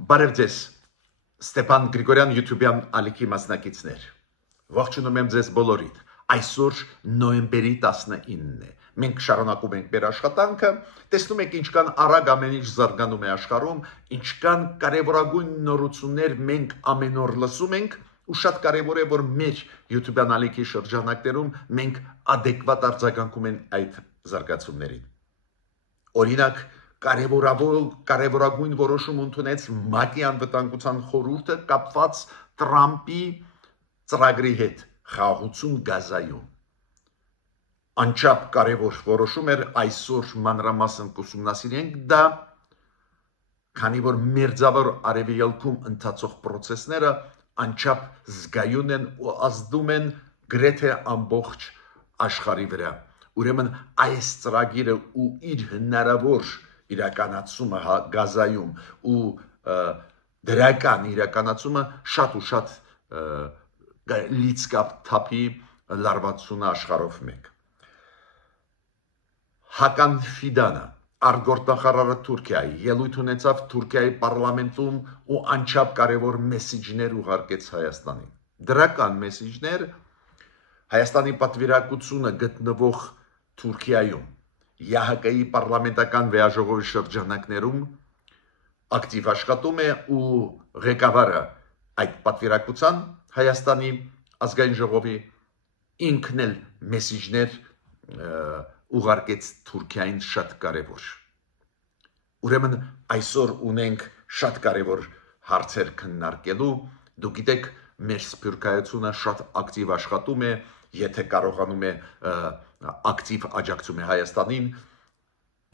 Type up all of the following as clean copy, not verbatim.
Բարև ձեզ, Ստեփան Գրիգորյան YouTube-յան ալիքի մասնակիցներ։ Ողջունում եմ ձեզ բոլորիդ։ Այսօր նոյեմբերի 19-ն է։ Մենք շարունակում ենք մեր աշխատանքը, տեսնում ենք ինչքան արագ ամեն ինչ զարգանում է աշխարհում, ինչքան կարևորագույն նորություններ մենք ամեն օր լսում ենք, ու շատ կարևոր է, որ մեր YouTube-յան ալիքի շրջանակներում մենք adekvat արձագանքում ենք այդ զարգացումներին։ Օրինակ, կարևորագույն որոշում ընդունեց ՄԱԿ-ի անվտանգության խորհուրդը կապված Տրամպի ծրագրի հետ խաղաղություն Գազայում։ Անչափ կարևոր որոշում էր, այսօր մանրամասն կուսումնասիրենք դա, քանի որ Մերձավոր Արևելքում ընթացող process-ները անչափ զգայուն են ու ազդում են գրեթե ամբողջ աշխարհի վրա։ Ուրեմն այս ծրագիրը ու իր հնարավոր իրականացումը Գազայում ու դրական իրականացումը շատ ու շատ լիցքապ թափի լարվածությունը աշխարհով մեկ։ Հական Ֆիդանը, արտգործնախարարը Թուրքիայի, ելույթ ունեցավ Թուրքիայի պարլամենտում ու անչափ կարևոր մեսիջներ ուղարկեց Հայաստանին։ Դրական մեսիջներ Հայաստանի պատվիրակությունը գտնվող Թուրքիայում, ԵԱՀԿ-ի պարլամենտական վեաժողովի շրջանակներում ակտիվ աշխատում է ու ղեկավարը այդ պատվիրակության Հայաստանի ազգային ժողովի ինքն էլ մեսիջներ ուղարկեց Թուրքիային շատ կարևոր։ Ուրեմն այսօր ունենք շատ կարևոր հարցեր քննարկելու, դուք գիտեք, մեր սփյուռքայությունը շատ ակտիվ աշխատում է, եթե կարողանում է ակտիվ աջակցում է Հայաստանին,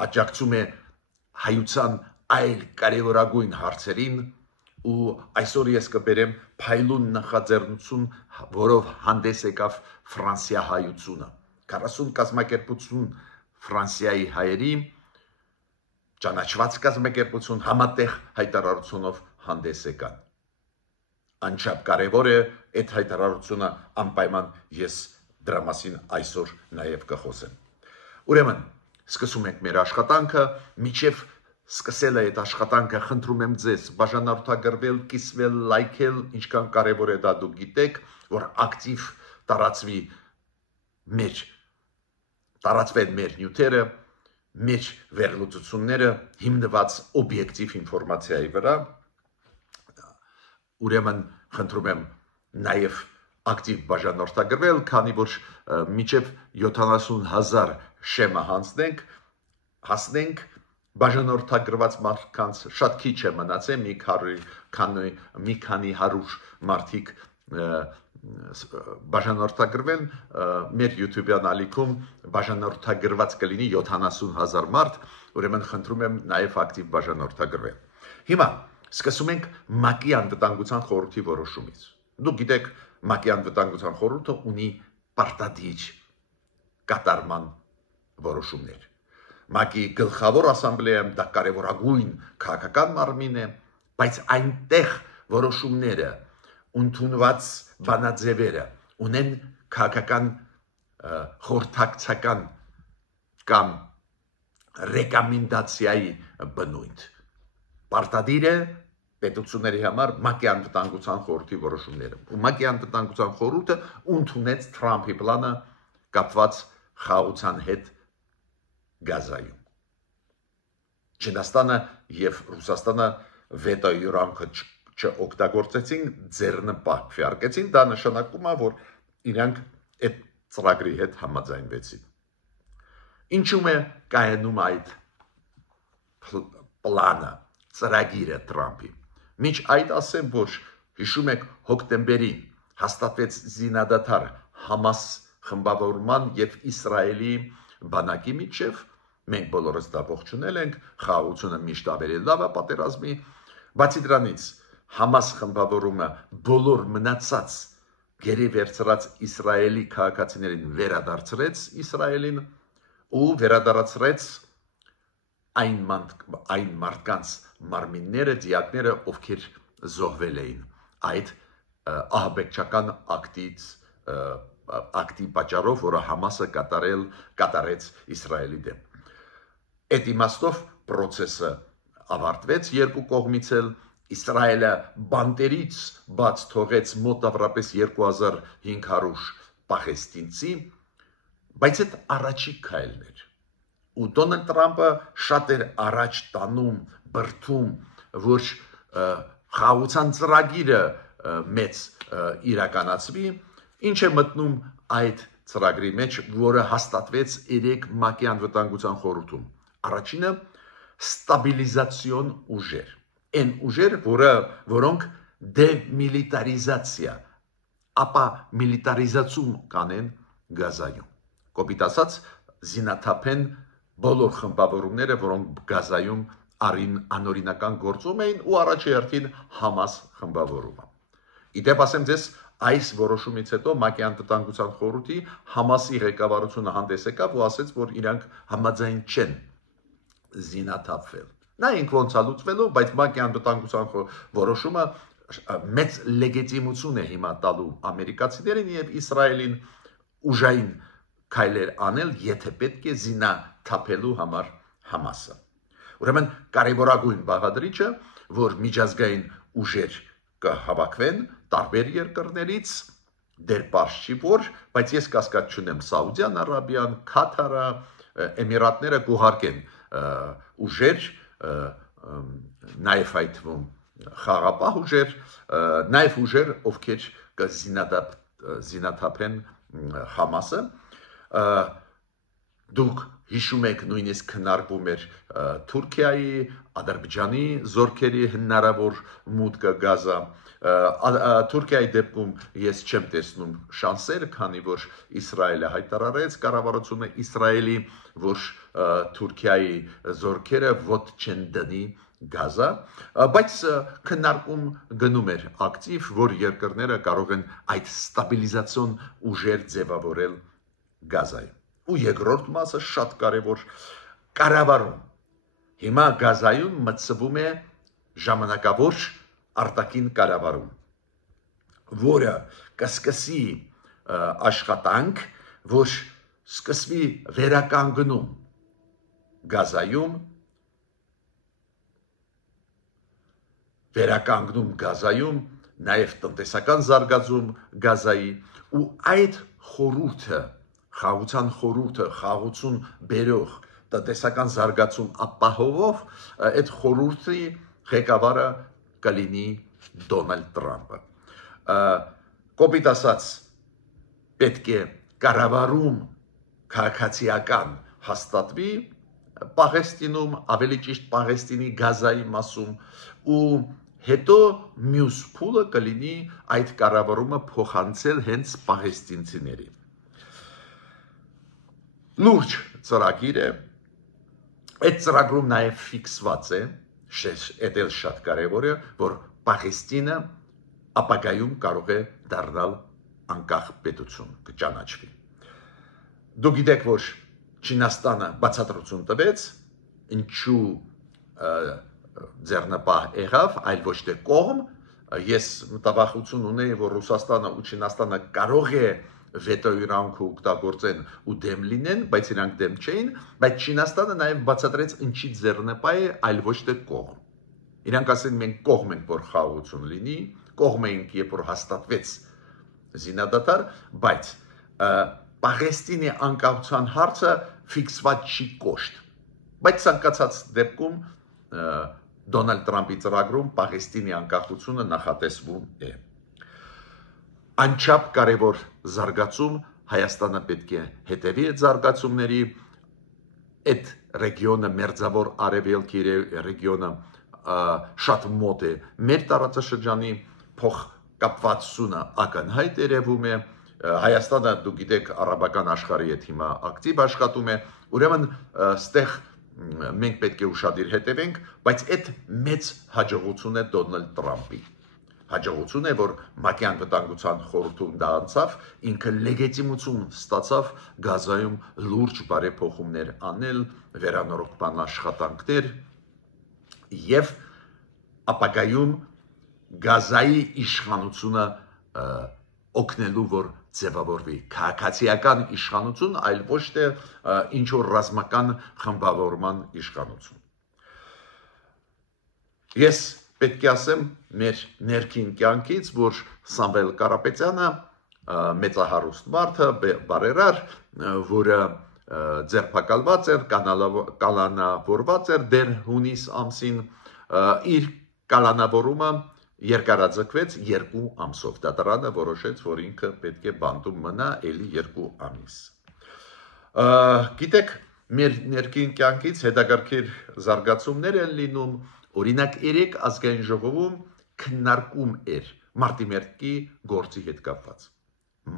աջակցում է հայության այլ կարևորագույն հարցերին ու այսօր ես կբերեմ փայլուն նախաձեռնություն, որով հանդես եկավ Ֆրանսիա հայությունը։ 40 կազմակերպություն Ֆրանսիայի հայերի ճանաչված կազմակերպություն համատեղ հայտարարությունով հանդես եկան։ Անչափ կարևոր է այդ հայտարարությունը անպայման ես դրա մասին այսօր նաև կխոսեմ։ Ուրեմն սկսում ենք մեր աշխատանքը, միջև սկսել է այդ աշխատանքը, խնդրում եմ ձեզ բաժանորդագրվել, կիսվել, լայքել, ինչքան կարևոր է դա դուք գիտեք, որ ակտիվ տարածվեն մեր նյութերը, մեր վերլուծությունները հիմնված օբյեկտիվ ինֆորմացիայի վրա։ Ուրեմն խնդրում եմ նաև ակտիվ բաժանորդագրվել, քանի որ մինչև 70,000 շեմը հասնենք, բաժանորդագրված մարդկանց շատ քիչ է մնացել, մի քանի հարյուր մարդիկ բաժանորդագրվեն, մեր YouTube-յան ալիքում բաժանորդագրված կլինի 70,000 մարդ, ուրեմն խնդրում եմ նաև ակտիվ բաժանորդագրվել։ Հիմա սկսում ենք ՄԱԿ-ի անվտանգության խորհրդի որոշումից։ Դուք գիտեք, ՄԱԿ-ի անվտանգության խորհուրդը ունի պարտադիր կատարման որոշումներ։ ՄԱԿ-ի գլխավոր ասամբլեայում դա կարևորագույն քաղաքական մարմին է, բայց այնտեղ որոշումները ընդունված բանաձևերը ունեն քաղաքական խորհրդակցական կամ ռեկոմենդացիայի բնույթ։ Պարտադիր է պետությունների համար ՄԱԿ-ի անվտանգության խորհրդի որոշումները։ Ու ՄԱԿ-ի անվտանգության խորհուրդը ընդունեց Թրամփի պլանը կապված խաղաղության հետ Գազայում։ Չինաստանը եւ Ռուսաստանը վետոյի յուրամքը չօգտագործեցին, ձեռնպահ քվեարկեցին, դա նշանակում է, որ իրանք այդ ծրագրի հետ համաձայնվեցին։ Ինչու՞մ է կայանում այդ պլանը, ծրագիրը Թրամփի։ Մինչ այդ ասեմ, որ հիշում եք հոկտեմբերին հաստատվեց զինադադար Համաս խմբավորման եւ Իսրայելի բանակի միջև, մենք բոլորս դա ողջունել ենք, խաղաղությունը միշտ ավելի լավ է պատերազմի, բացի դրանից Համաս խմբավորումը բոլոր մնացած գերի վերցրած Իսրայելի քաղաքացիներին վերադարձրեց Իսրայելին ու վերադարձրեց այն մարդկանց մարմինները, դիակները, ովքեր զոհվել էին այդ ահաբեկչական ակտի պատճառով, որը Համասը կատարեց Իսրայելի դեմ։ Այդ իմաստով process-ը ավարտվեց երկու կողմից էլ Իսրայելը բանտերից բաց թողեց մոտավորապես 2500 պաղեստինցի, բայց այդ առաջի քայլն էր։ Ու Դոնալդ Տրամպը շատ էր առաջ տանում, բրդում, որ խաղաղության ծրագիրը մեծ իրականացվի, ինչ է մտնում այդ ծրագրի մեջ, որը հաստատվեց 3 ՄԱԿ-ի անվտանգության խորհրդում։ Առաջինը ստաբիլիզացիոն ուժեր, այն ուժեր, որոնք դեմիլիտարիզացիա, ապա միլիտարիզացում կանեն Գազայում։ Կոպիտ ասած, զինաթափեն բոլոր խմբավորումները, որոնք Գազայում անօրինական գործում էին ու առաջի հերթին Համաս խմբավորումը։ Իդեպ ասեմ ձեզ, այս որոշումից հետո ՄԱԿ-ի անվտանգության խորհրդի Համասի ղեկավարությունը հանդես եկավ ու ասեց, որ իրանք համաձայն չեն զինաթափվել։ Նայենք ոնց է լուծվելու, բայց ՄԱԿ-ի անվտանգության որոշումը մեծ լեգիտիմություն է հիմա տալու ամերիկացիներին եւ Իսրայելին ուժային քայլեր անել, եթե պետք է զինաթափելու համար Համասը։ Ուրեմն կարևորագույն բաղադրիչը, որ միջազգային ուժեր կհավաքվեն տարբեր երկրներից, դեր պարզ չի որ, բայց ես կասկած չունեմ Սաուդյան Արաբիան, Քաթարը, Էմիրատները կուղարկեն ուժեր, նաև այդ թվում խաղապահ ուժեր, նաև ուժեր, ովքեր կզինաթափեն Համասը։ Դուք հիշում եք, նույնիսկ քննարկվում էր Թուրքիայի, Ադրբեջանի զորքերի հնարավոր մուտքը Գազա։ Թուրքիայի դեպքում ես չեմ տեսնում շանսեր, քանի որ Իսրայելը հայտարարեց կառավարությունը Իսրայելի, որ Թուրքիայի զորքերը ոտ չեն դնի Գազա, բայց քննարկում գնում էր ակտիվ, որ երկրները կարող են այդ ստաբիլիզացիոն ուժեր ձևավորել Գազայում։ Ու երկրորդ մասը շատ կարևոր կառավարում։ Հիմա Գազայում մտցվում է ժամանակավոր արտաքին կառավարում, որը կսկսի աշխատանք, որ սկսվի վերականգնում Գազայում, նաև տնտեսական զարգացում Գազայի ու այդ խորհուրդը, խաղաղության խորհուրդը, խաղաղություն բերող տնտեսական զարգացում ապահովող այդ խորհրդի ղեկավարը կլինի Դոնալդ Տրամպը։ Կոպիտ ասած, պետք է կառավարում քաղաքացիական հաստատվի Պաղեստինում, ավելի ճիշտ Պաղեստինի Գազայի մասում, ու հետո մյուս փուլը կլինի այդ կառավարումը փոխանցել հենց պաղեստինցիներին։ Լուրջ ծրագիր է, այդ ծրագրում նաև ֆիքսված է, դա շատ կարևոր է, որ Պաղեստինը ապագայում կարող է դառնալ անկախ պետություն, կճանաչվի։ Դուք գիտեք, որ Չինաստանը բացատրություն տվեց, ինչու ձեռնպահ եղավ, այլ ոչ թե կողմ։ Ես մտավախություն ունեի, որ Ռուսաստանը ու Չինաստանը կարող է վետո իրանքը օգտագործեն ու դեմ լինեն, բայց իրանք դեմ չէին, բայց Չինաստանը նաև բացատրեց ինչի ձեռնպահ է, այլ ոչ թե կողմ։ Իրանք ասեն մենք կողմ ենք, որ խաղաղություն լինի, կողմ ենք, երբ որ հաստատվեց զինադադար, բայց Պաղեստինի անկախության հարցը ֆիքսված չի կոշտ։ Բայց ցանկացած դեպքում Դոնալդ Տրամպի ծրագրում Պաղեստինի անկախությունը նախատեսվում է։ Անչափ կարևոր զարգացում, Հայաստանը պետք է հետևի այդ զարգացումների, այդ ռեգիոնը մերձավոր արևելքի ռեգիոնը շատ մոտ է մեր տարածաշրջանի փոխկապվածությունը ակնհայտ երևում է, Հայաստանը դուք գիտեք արաբական աշխարհի հետ հիմա ակտիվ աշխատում է, ուրեմն ստեղ մենք պետք է ուշադիր հետևենք, բայց այդ մեծ հաջողություն է Դոնալդ Տրամպի։ Հաջողություն է, որ ՄԱԿ-ի անվտանգության խորհրդում դա անցավ, ինքը լեգիտիմություն ստացավ Գազայում լուրջ բարեփոխումներ անել, վերանորոգման աշխատանքներ եւ ապագայում Գազայի իշխանությունը օգնելու, որ ձևավորվի քաղաքացիական իշխանություն, այլ ոչ թե ինչ-որ ռազմական խմբավորման իշխանություն։ Ես պետք է ասեմ մեր ներքին կյանքից, որ Սամվել Կարապետյանը մեծահարուստ մարդը, բարերար, որը ձերբակալված էր, կալանավորված էր դեր հունիս ամսին, իր կալանավորումը երկարաձգվեց 2 ամսով։ Դատարանը որոշեց, որ ինքը պետք է բանտում մնա էլի 2 ամիս։ Գիտեք, մեր ներքին կյանքից հետաքրքիր զարգացումներ են լինում, օրինակ 3 ազգային ժողովում քննարկում էր մարտի 1-ի գործի հետ կապված։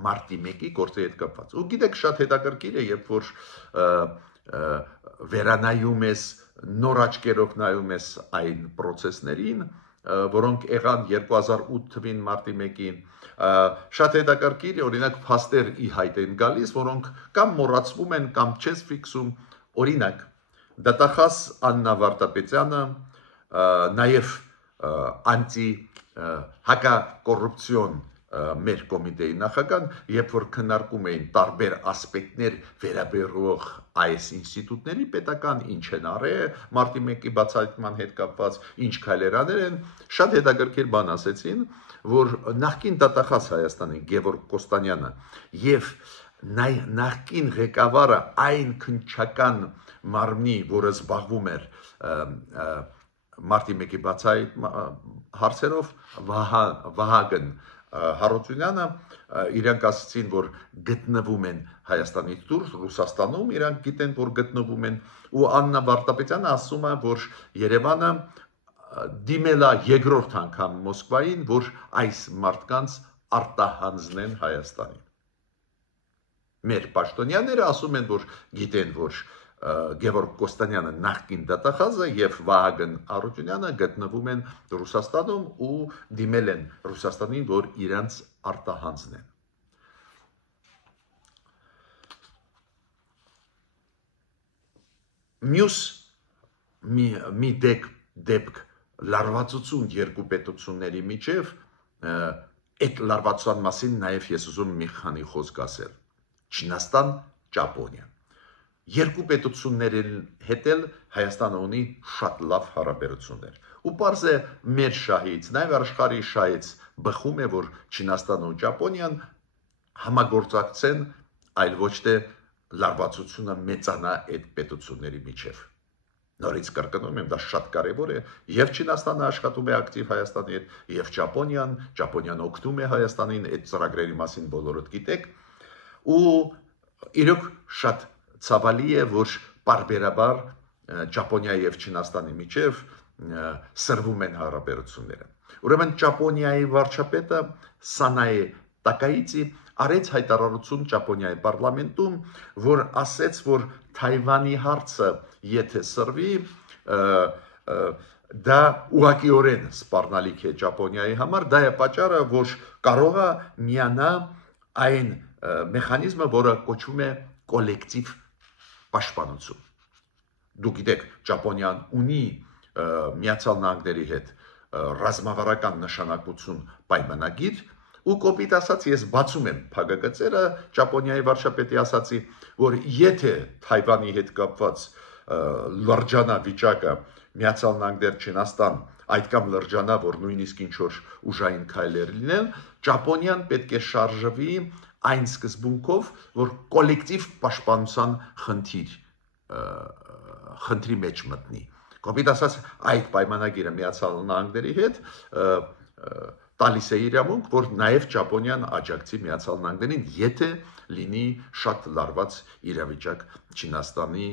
Մարտի 1-ի գործի հետ կապված։ Ու գիտեք, շատ հետաքրքիր է, երբ որ վերանայում ես, նոր աչքերով նայում ես այն process-ներին, որոնք եղան 2008 թվին մարտի 1-ին, շատ հետաքրքիր է, օրինակ փաստեր ի հայտ են գալիս, որոնք կամ մոռացվում են, կամ չես ֆիքսում, օրինակ դատախազ Աննա Վարդապետյանը, նաև հակակոռուպցիոն մեր կոմիտեի նախագահան, երբ որ քննարկում էին տարբեր ասպեկտներ վերաբերող այս ինստիտուտների պետական, ինչ են արել մարտի 1-ի բացահայտման հետ կապված, ինչ քայլեր անել են, շատ հետաքրքիր բան ասեցին, որ նախկին դատախազ Հայաստանի Գևորգ Կոստանյանը եւ նախկին ղեկավարը այն քննչական մարմնի, որը զբաղվում էր մարտի 1-ի բացահայտման հարցերով, Վահագն Հարությունյանը, իրանք ասացին, որ գտնվում են Հայաստանից դուրս, Ռուսաստանում իրանք գիտեն, որ գտնվում են, ու Աննա Վարդապետյանը ասում է, որ Երևանը դիմել է երկրորդ անգամ Մոսկվային, որ այս մարդկանց արտահանձնեն Հայաստանին։ Մեր պաշտոնյաները ասում են, որ գիտեն, որ Գևորգ Կոստանյանը նախկին դատախազը եւ Վահագն Հարությունյանը գտնվում են Ռուսաստանում ու դիմել են Ռուսաստանին, որ իրանց արտահանձնեն։ Մյուս մի դեպք լարվածություն երկու պետությունների միջև, այդ լարվածության մասին նաև ես ուզում մի քանի խոսք ասել։ Չինաստան, Ճապոնիա։ Երկու պետությունների հետ էլ Հայաստանը ունի շատ լավ հարաբերություններ։ Ու պարզ է մեր շահից, նաև աշխարհի շահից բխում է, որ Չինաստանն ու Ճապոնիան համագործակցեն, այլ ոչ թե լարվածությունը մեծանա այդ պետությունների միջև։ Նորից կրկնում եմ, դա շատ կարևոր է, եւ Չինաստանը աշխատում է ակտիվ Հայաստանի հետ, եւ Ճապոնիան օգնում է Հայաստանին, այդ ծրագրերի մասին բոլորդ գիտեք, ու իրոք շատ ցավալի է, որ պարբերաբար Ճապոնիայի եւ Չինաստանի միջև սրվում են հարաբերությունները։ Ուրեմն Ճապոնիայի վարչապետը Սանայե Տակայիցի արեց հայտարարություն Ճապոնիայի պարլամենտում, որ ասեց, որ Թայվանի հարցը եթե սրվի, դա ուղղակիորեն սպառնալիք է Ճապոնիայի համար, դա է պատճառը, որ կարող է միանա այն մեխանիզմը, որը կոչվում է կոլեկտիվ պաշտպանություն։ Դուք գիտեք, Ճապոնիան ունի Միացյալ Նահանգների հետ ռազմավարական նշանակություն պայմանագիր, ու կոպիտ ասած ես բացում եմ փակագծերը Ճապոնիայի վարչապետի ասացի, որ եթե Թայվանի հետ կապված լրջանա վիճակը Միացյալ Նահանգներ Չինաստան այդքան լրջանա, որ նույնիսկ ինչ որ ուժային քայլեր լինեն, Ճապոնիան պետք է շարժվի այն սկզբունքով, որ կոլեկտիվ պաշտպանության խնդրի մեջ մտնի։ Կոպիտ ասած, այդ պայմանագիրը Միացյալ Նահանգների հետ տալիս է իրավունք, որ նաև Ճապոնիան աջակցի Միացյալ Նահանգներին, եթե լինի շատ լարված իրավիճակ Չինաստանի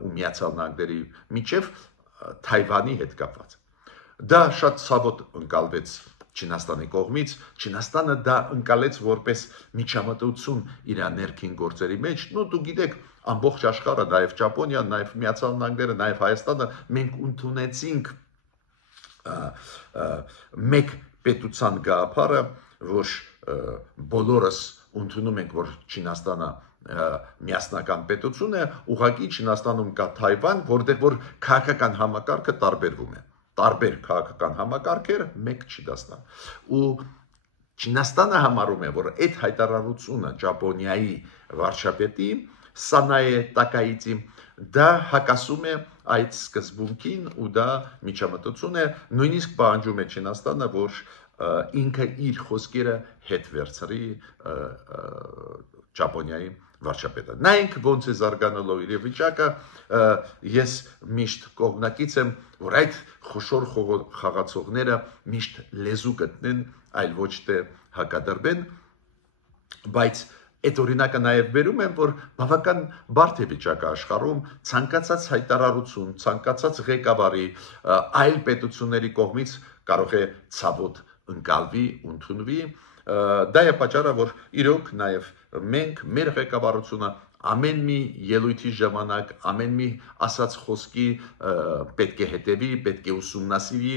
ու Միացյալ Նահանգների միջև Թայվանի հետ կապված։ Դա շատ ցավոտ ընկալվեց Չինաստանի կողմից, Չինաստանը դա ընկալեց որպես միջամտություն իր ներքին գործերի մեջ, դու գիտեք, ամբողջ աշխարհը, նաև Ճապոնիան, նաև Միացյալ Նահանգները, նաև Հայաստանը, մենք ընդունեցինք մեկ պետության գաղափարը, որ բոլորս ընդունում ենք, որ Չինաստանը միասնական պետություն է, ուղղակի Չինաստանում կա Թայվան, որտեղ որ քաղաքական համակարգը տարբերվում է։ Տարբեր քաղաքական համակարգեր մեկ Չինաստան։ Ու Չինաստանը համարում է, որ այդ հայտարարությունը Ճապոնիայի վարչապետի Սանայե տակայիցի դա հակասում է այդ սկզբունքին ու դա միջամտություն է նույնիսկ պահանջում է Չինաստանը որ ինքը իր խոսքերը հետ վերցրի Ճապոնիայի վարչապետը նայենք ոնց է զարգանալու իր վիճակը ես միշտ կողմնակից եմ որ այդ խոշոր խաղացողները միշտ լեզու գտնեն այլ ոչ թե հակադրվեն բայց այդ օրինակը նաև վերում եմ, որ բավական բարդ է վիճակը աշխարհում, ցանկացած հայտարարություն, ցանկացած ղեկավարի այլ պետությունների կողմից կարող է ցավոտ ընկալվի, ընդունվի, դա է պատճառը, որ իրոք նաև մենք մեր ղեկավարությունը ամեն մի ելույթի ժամանակ, ամեն մի ասած խոսքի պետք է հետևի, պետք է ուսումնասիրի,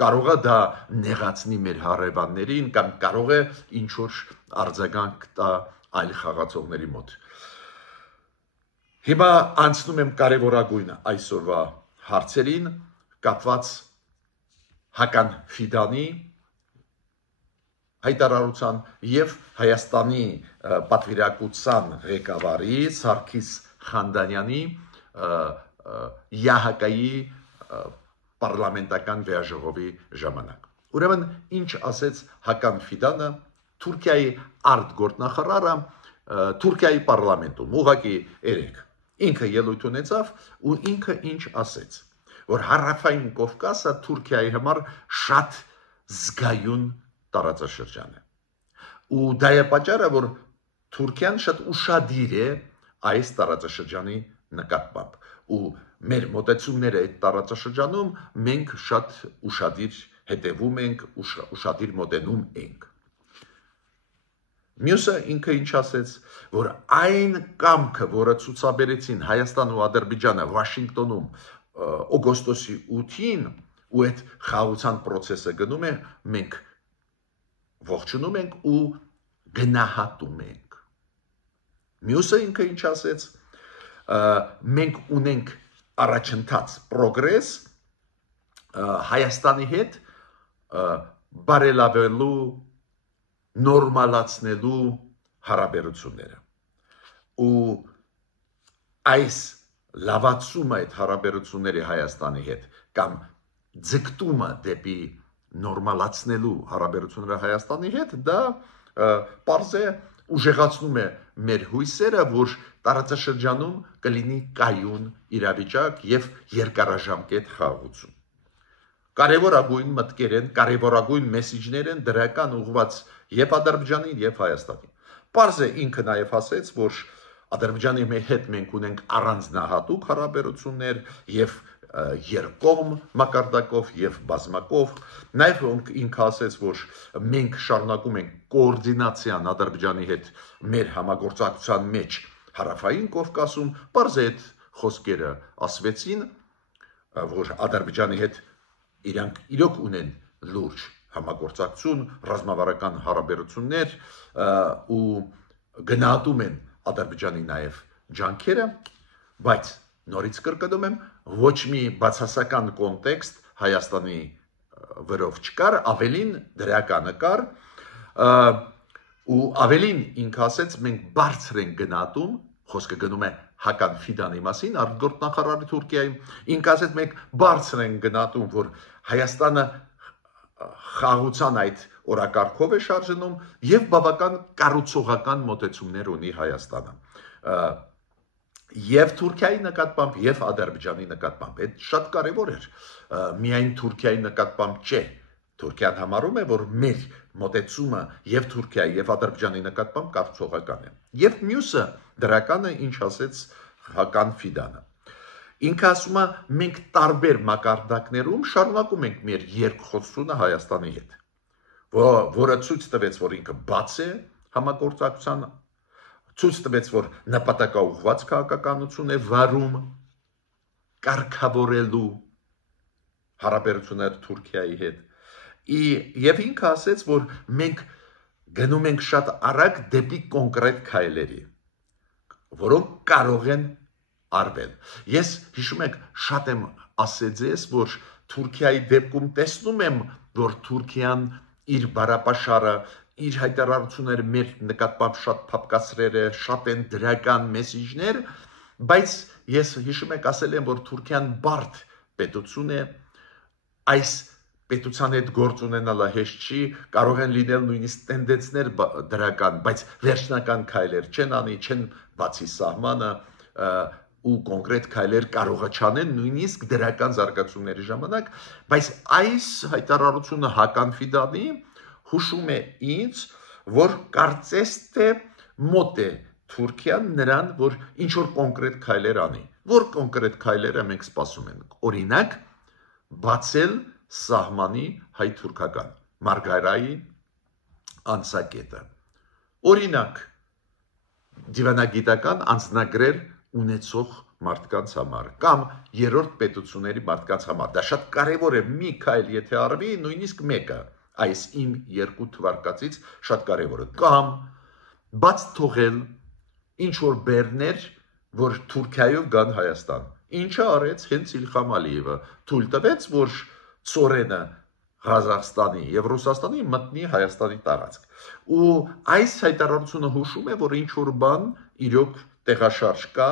կարող է դա նեղացնի մեր հարևաններին կամ կարող է ինչ որ արձագանք տա այլ խաղացողների մոտ։ Հիմա անցնում եմ կարևորագույն այսօրվա հարցերին կապված Հական Ֆիդանի հայտարարության եւ Հայաստանի պատվիրակության ղեկավարի Սարգիս Խանդանյանի ՀՀԿ-ի պարլամենտական վեաժողովի ժամանակ։ Ուրեմն ինչ ասեց Հական Ֆիդանը Թուրքիայի արտգործնախարարը Թուրքիայի պարլամենտում ուղղակի երեք ինքը ելույթ ունեցավ ու ինքը ինչ ասեց որ հարավային Կովկասը Թուրքիայի համար շատ զգայուն տարածաշրջան է ու դա է պատճառը որ Թուրքիան շատ ուշադիր է այս տարածաշրջանի նկատմամբ ու մեր մոտեցումները այդ տարածաշրջանում մենք շատ ուշադիր հետևում ենք ուշադիր մոտենում ենք Մյուսը ինքը ինչ ասեց, որ այն կամքը, որը ցուցաբերեցին Հայաստան ու Ադրբեջանը Վաշինգտոնում օգոստոսի 8-ին ու այդ խաղաղության process-ը գնում է, մենք ողջունում ենք ու գնահատում ենք։ Մյուսը ինքը ինչ ասեց, մենք ունենք առաջընթաց, progress Հայաստանի հետ բարելավելու նորմալացնելու հարաբերությունները ու այս լավացումը այդ հարաբերությունների Հայաստանի հետ կամ ձգտումը դեպի նորմալացնելու հարաբերությունները Հայաստանի հետ դա պարզ է ուժեղացնում է մեր հույսերը որ տարածաշրջանում կլինի կայուն իրավիճակ եւ երկարաժամկետ խաղաղություն կարևորագույն մտքեր են, կարևորագույն մեսիջներ են դրական ուղղված եւ Ադրբեջանին եւ Հայաստանին։ Պարզ է ինքը նաեւ ասեց, որ Ադրբեջանի հետ մենք ունենք առանձնահատուկ հարաբերություններ եւ երկկողմ մակարդակով եւ բազմակով։ Նաեւ ինքը ասեց, որ մենք շարունակում ենք կոորդինացիան Ադրբեջանի հետ մեր համագործակցության մեջ հարավային Կովկասում։ Պարզ է այդ խոսքերը ասվեցին, որ Ադրբեջանի հետ իրանք իրոք ունեն լուրջ համագործակցություն, ռազմավարական հարաբերություններ ու գնահատում են Ադրբեջանի նաև ջանքերը, բայց նորից կրկնում եմ, ոչ մի բացասական կոնտեքստ Հայաստանի վրով չկար, ավելին դրականը կար ու ավելին ինքը ասեց մենք բարձր ենք գնահատում, խոսքը գնում է Հական Ֆիդանի մասին, արտգործնախարարի Թուրքիայում, ինքը ասեց մենք բարձր ենք գնահատում, որ Հայաստանը խաղաղության այդ օրակարգով է շարժվում եւ բավական կառուցողական մոտեցումներ ունի Հայաստանը։ Եվ Թուրքիայի նկատմամբ եւ Ադրբեջանի նկատմամբ այդ շատ կարեւոր էր։ Միայն Թուրքիայի նկատմամբ չէ։ Թուրքիան համարում է, որ մեր մոտեցումը եւ Թուրքիայի եւ Ադրբեջանի նկատմամբ կառուցողական է։ Եվ մյուսը դրականը ինչ ասեց Հական Ֆիդանը։ Ինքը ասում է մենք տարբեր մակարդակներում շարունակում ենք մեր երկխոսությունը Հայաստանի հետ, որը ցույց տվեց, որ ինքը բաց է համագործակցության, ցույց տվեց, որ նպատակաուղղված քաղաքականություն է վարում կարգավորելու հարաբերությունները Թուրքիայի հետ։ Եվ ինքը ասեց, որ մենք գնում ենք շատ արագ դեպի կոնկրետ քայլերի, որոնք կարող են արվել։ Ես հիշում եք շատ եմ ասել ձեզ, որ Թուրքիայի դեպքում տեսնում եմ, որ Թուրքիան իր բարապաշարը իր հայտարարությունները մեր նկատմամբ շատ փապկացրել է, շատ են դրական մեսիջներ, բայց ես հիշում եք ասել եմ, որ Թուրքիան բարդ պետություն է, այս պետության հետ գործ ունենալը հեշտ չի, կարող են լինել նույնիսկ տենդենսներ դրական, բայց վերջնական քայլեր չեն անի, չեն բացի սահմանը ու կոնկրետ քայլեր կարող է չանեն նույնիսկ դրական զարգացումների ժամանակ, բայց այս հայտարարությունը Հական Ֆիդանի հուշում է ինձ, որ կարծես թե մոտ է Թուրքիան նրան, որ ինչ որ կոնկրետ քայլեր անի, որ կոնկրետ քայլերը մենք սպասում ենք, օրինակ բացել սահմանի հայ-թուրքական Մարգարայի անցակետը, օրինակ դիվանագիտական անձնագրեր ունեցող մարդկանց համար կամ երրորդ պետությունների մարդկանց համար, դա շատ կարևոր է մի քայլ եթե արվի, նույնիսկ մեկը, այս իմ երկու թվարկածից շատ կարևոր է, կամ բաց թողել ինչ որ բեռներ, որ Թուրքիայով գան Հայաստան, ինչը արեց հենց Իլխամ Ալիևը, թույլ տվեց, որ ծորենը Ղազախստանի եւ Ռուսաստանի մտնի Հայաստանի տարածք, ու այս հայտարարությունը հուշում է, որ ինչ որ բան իրոք տեղաշարժ կա,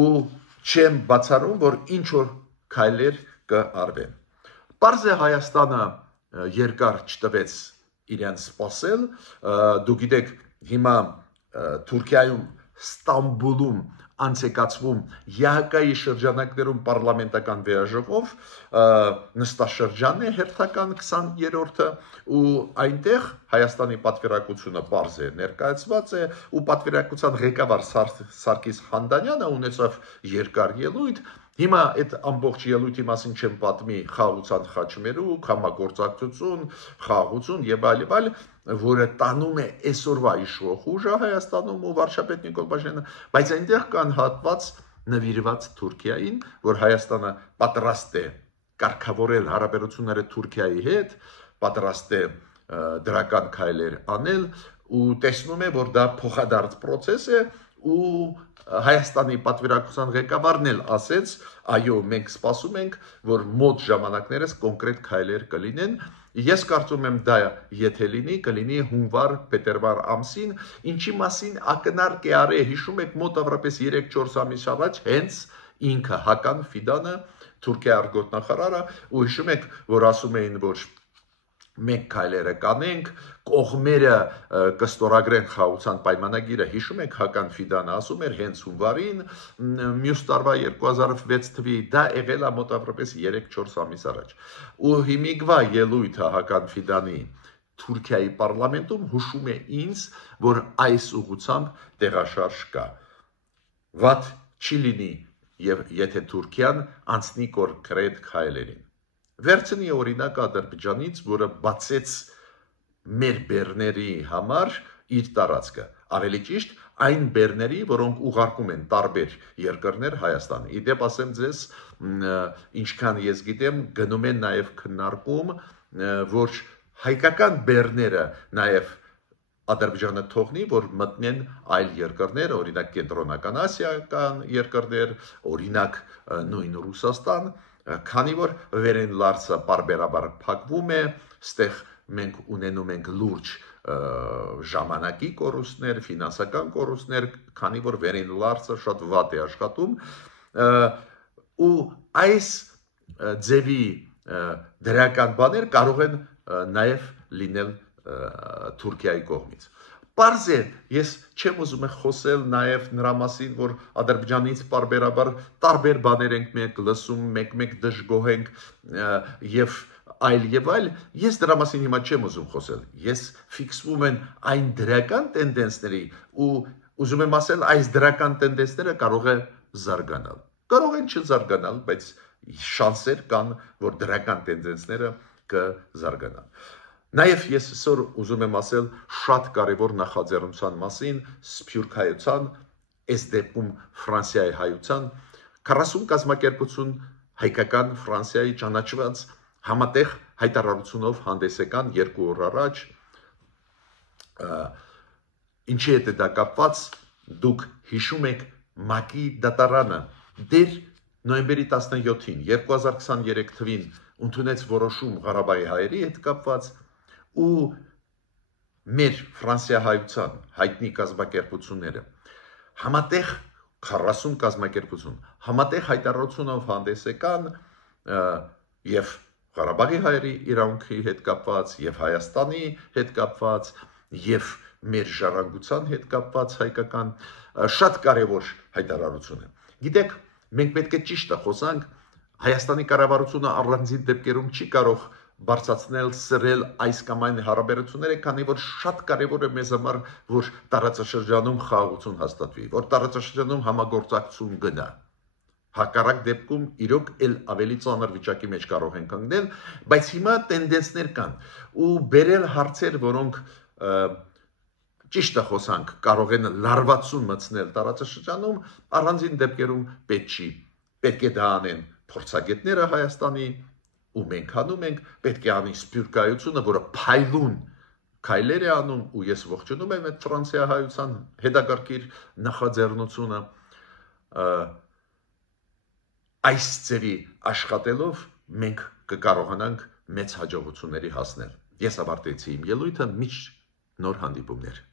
ու չեմ բացառում, որ ինչ որ քայլեր կարվեն։ Պարզ է Հայաստանը երկար չտվեց իրեն սպասել, դու գիտեք հիմա Թուրքիայում Ստամբուլում անցեկացվում ԵՀԿ-ի շրջանակներում պարլամենտական վեաժողով նստաշրջանն է հերթական 20-րդը ու այնտեղ Հայաստանի պատվիրակությունը պարզ է ներկայացված է ու պատվիրակության ղեկավար Սարգիս Խանդանյանը ունեցավ երկար ելույթ, հիմա այդ ամբողջ ելույթի մասին չեմ պատմի խաղաղության խաչմերուկ, համագործակցություն, խաղաղություն եւ այլ, որը տանում է այսօրվա իշխող ուժը Հայաստանում ու վարչապետ Նիկոլ Փաշինյանը, բայց այնտեղ կան հատված նվիրված Թուրքիային, որ Հայաստանը պատրաստ է կարգավորել հարաբերությունները Թուրքիայի հետ, պատրաստ է դրական քայլեր անել ու տեսնում է, որ դա փոխադարձ process է ու Հայաստանի պատվիրակության ղեկավարն էլ ասեց, այո, մենք սպասում ենք, որ մոտ ժամանակներս կոնկրետ քայլեր կլինեն։ Ես կարծում եմ դա եթե լինի, կլինի հունվար-փետրվար ամսին, ինչի մասին ակնարկ է արել, հիշում եք մոտ ավրապես 3-4 ամիս առաջ հենց ինքը Հական Ֆիդանը, Թուրքիա արտգործնախարարը, ու հիշում եք, որ ասում էին, որ մենք քայլերը կանենք, կողմերը կստորագրեն խաղաղության պայմանագիրը, հիշում եք Հական Ֆիդանը ասում էր հենց հունվարին, մյուս տարվա 2006 թվի, դա եղել է մոտավորապես 3-4 ամիս առաջ։ Ու հիմիկվա ելույթը Հական Ֆիդանի Թուրքիայի պարլամենտում հուշում է ինձ, որ այս ուղղությամբ տեղաշարժ կա։ Վատ չի լինի, եթե Թուրքիան անցնի կոնկրետ քայլերին։ Վերցնի օրինակ Ադրբեջանից, որը բացեց մեր բեռների համար իր տարածքը, ավելի ճիշտ այն բեռների, որոնք ուղարկում են տարբեր երկրներ Հայաստան։ Իդեպ ասեմ ձեզ, ինչքան ես գիտեմ, գնում են նաև քննարկում, որ հայկական բեռները նաև Ադրբեջանը թողնի, որ մտնեն այլ երկրներ, օրինակ կենտրոնական ասիական երկրներ, օրինակ նույն Ռուսաստան, քանի որ վերին լարսը պարբերաբար փակվում է, ստեղ մենք ունենում ենք լուրջ ժամանակի կորուստներ, ֆինանսական կորուստներ, քանի որ վերին լարսը շատ վատ է աշխատում, ու այս ձևի դրական բաներ կարող են նաև լինել Թուրքիայի կողմից։ Պարզ է, ես չեմ ուզում խոսել նաև նրա մասին, որ Ադրբեջանից պարբերաբար տարբեր բաներ ենք մենք լսում, մեկ-մեկ դժգոհ ենք եւ այլ, ես դրա մասին հիմա չեմ ուզում խոսել, ես ֆիքսվում են այն դրական տենդենսների ու ուզում եմ ասել, այս դրական տենդենսները կարող է զարգանալ, կարող են չզարգանալ, բայց շանսեր կան, որ դրական տենդենսները կզարգանան։ Նաև ես այսօր ուզում եմ ասել շատ կարևոր նախաձեռնության մասին Սփյուռքայության, այս դեպքում Ֆրանսիայի հայության 40 կազմակերպություն հայկական Ֆրանսիայի ճանաչված համատեղ հայտարարությունով հանդես եկան 2 օր առաջ, ինչի հետ է դա կապված, դուք հիշում եք ՄԱԿ-ի դատարանը դեր նոյեմբերի 17-ին 2023 թվին ընդունեց որոշում Ղարաբաղի հայերի հետ կապված, ու մեր Ֆրանսիահայության հայտնի կազմակերպությունները համատեղ 40 կազմակերպություն համատեղ հայտարարությունով հանդես եկան եւ Ղարաբաղի հայերի իրավունքի հետ կապված եւ Հայաստանի հետ կապված եւ մեր ժառանգության հետ կապված հայկական շատ կարևոր հայտարարություն է։ Գիտեք, մենք պետք է ճիշտը խոսանք, Հայաստանի կառավարությունը առանձին դեպքերում չի կարող բարձրացնել սրել այս կամ այն հարաբերությունները, քանի որ շատ կարևոր է մեզ համար, որ տարածաշրջանում խաղաղություն հաստատվի, որ տարածաշրջանում համագործակցություն գնա։ Հակառակ դեպքում իրոք էլ ավելի ծանր վիճակի մեջ կարող են կանգնել, բայց հիմա տենդենսներ կան ու բերել հարցեր, որոնք ճիշտը խոսանք, կարող են լարվածություն մտցնել տարածաշրջանում, առանձին դեպքերում պետք է դա անեն փորձագետները Հայաստանի ու մենք անում ենք, պետք է անի սփյուռքայությունը, որը փայլուն քայլեր է անում ու ես ողջունում եմ այդ Ֆրանսիահայության հետաքրքիր նախաձեռնությունը այս ձևի աշխատելով մենք կկարողանանք մեծ հաջողությունների հասնել։ Ես ավարտեցի իմ ելույթը, միշտ նոր հանդիպումներ։